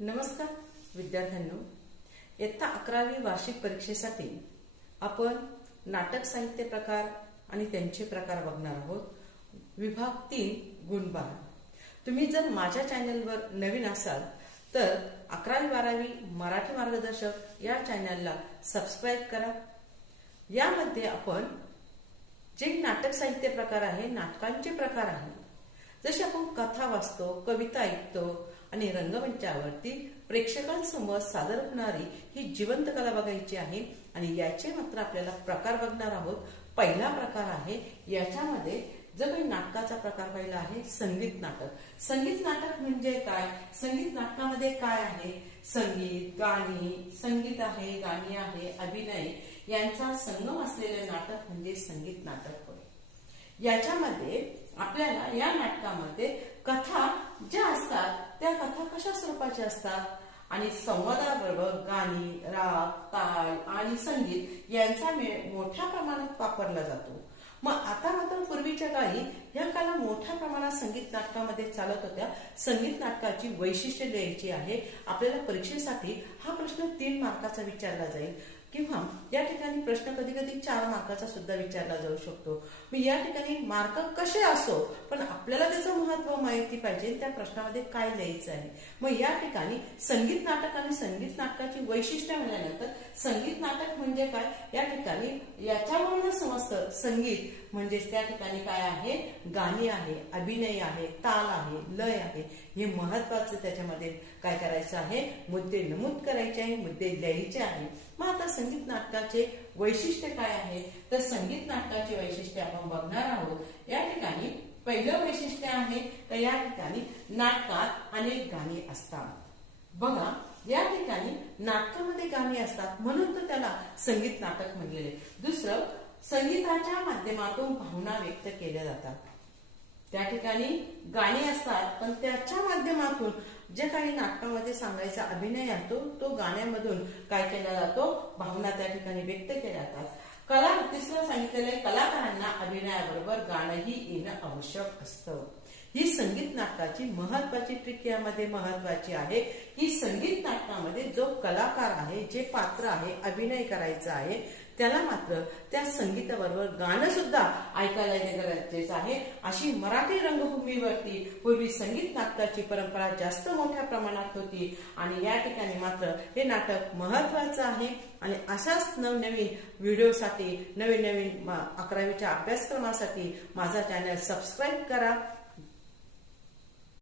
नमस्कार विद्यार्थ्यांनो, इयत्ता 11वी वार्षिक परीक्षेसाठी आपण नाटक साहित्य प्रकार आणि त्यांचे प्रकार बघणार आहोत. विभाग 3 गुण 12. तुम्ही जर माझ्या चॅनलवर नवीन असाल तर 11वी-12वी मराठी मार्गदर्शक या चॅनलला सबस्क्राईब करा. यामध्ये आपण जे नाटक साहित्य प्रकार आहे, नाटकांचे प्रकार आहे, जसे आपण कथा वाचतो, कविता ऐकतो आणि रंगमंचावरती प्रेक्षकांसमोर सादर होणारी ही जिवंत कला बघायची आहे. आणि याचे मात्र आपल्याला प्रकार बघणार आहोत. पहिला प्रकार आहे, याच्यामध्ये जो काही नाटकाचा प्रकार पहिला आहे संगीत नाटक. संगीत नाटक म्हणजे काय? संगीत नाटकामध्ये काय आहे? संगीत, गाणी, संगीत आहे, गाणी आहे, अभिनय यांचा संगम असलेले नाटक म्हणजे संगीत नाटक होय. याच्यामध्ये आपल्याला या नाटकामध्ये कथा ज्या असतात त्या कथा कशा स्वरूपाच्या असतात आणि संवादाबरोबर गाणी, राग, ताल आणि संगीत यांचा मोठ्या प्रमाणात वापरला जातो. मग आता मात्र पूर्वीच्या काळी या कला मोठ्या प्रमाणात संगीत नाटकामध्ये चालत होत्या. संगीत नाटकाची वैशिष्ट्य द्यायची आहे. आपल्याला परीक्षेसाठी हा प्रश्न 3 मार्काचा विचारला जाईल किंवा या ठिकाणी प्रश्न कधी कधी 4 मार्काचा सुद्धा विचारला जाऊ शकतो. मग या ठिकाणी मार्क कसे असो पण आपल्याला त्याचं महत्व माहिती पाहिजे, त्या प्रश्नामध्ये काय लिहायचं आहे. मग या ठिकाणी संगीत नाटक आणि संगीत नाटकाची वैशिष्ट्य म्हणल्यानंतर संगीत नाटक म्हणजे काय, या ठिकाणी याच्यावरून समजतं संगीत म्हणजे त्या ठिकाणी काय आहे, गाणी आहे, अभिनय आहे, ताल आहे, लय आहे. हे महत्वाचं त्याच्यामध्ये काय करायचं आहे, मुद्दे नमूद करायचे आहे, मुद्दे लिहायचे आहे. मग आता संगीत नाटकाचे वैशिष्ट्य काय आहे, तर संगीत नाटकाचे वैशिष्ट्य आपण बघणार आहोत. या ठिकाणी पहिलं वैशिष्ट्य आहे तर या ठिकाणी नाटकात अनेक गाणी असतात. बघा, या ठिकाणी नाटकामध्ये गाणी असतात म्हणून तर त्याला संगीत नाटक म्हणलेले. दुसरं, संगीताच्या माध्यमातून भावना व्यक्त केल्या जातात. त्या ठिकाणी गाणी असतात पण त्याच्या माध्यमातून जे काही नाटकामध्ये सांगायचा अभिनय असतो तो गाण्यामधून काय केला जातो, भावना त्या ठिकाणी व्यक्त केल्या जातात. तिसरं सांगितलेलं आहे, कलाकारांना अभिनयाबरोबर गाणंही येणं आवश्यक असतं. ही संगीत नाटकाची महत्वाची ट्रिक यामध्ये महत्वाची आहे की संगीत नाटकामध्ये जो कलाकार आहे, जे पात्र आहे, अभिनय करायचा आहे, त्याला मात्र त्या संगीताबरोबर गाणं सुद्धा ऐकायला येणे गरजेचं आहे. अशी मराठी रंगभूमीवरती पूर्वी संगीत नाटकाची परंपरा जास्त मोठ्या प्रमाणात होती आणि या ठिकाणी मात्र हे नाटक महत्वाचं आहे. आणि अशाच नवनवीन व्हिडिओसाठी, नवीन 11वीच्या अभ्यासक्रमासाठी माझा चॅनल सबस्क्राईब करा.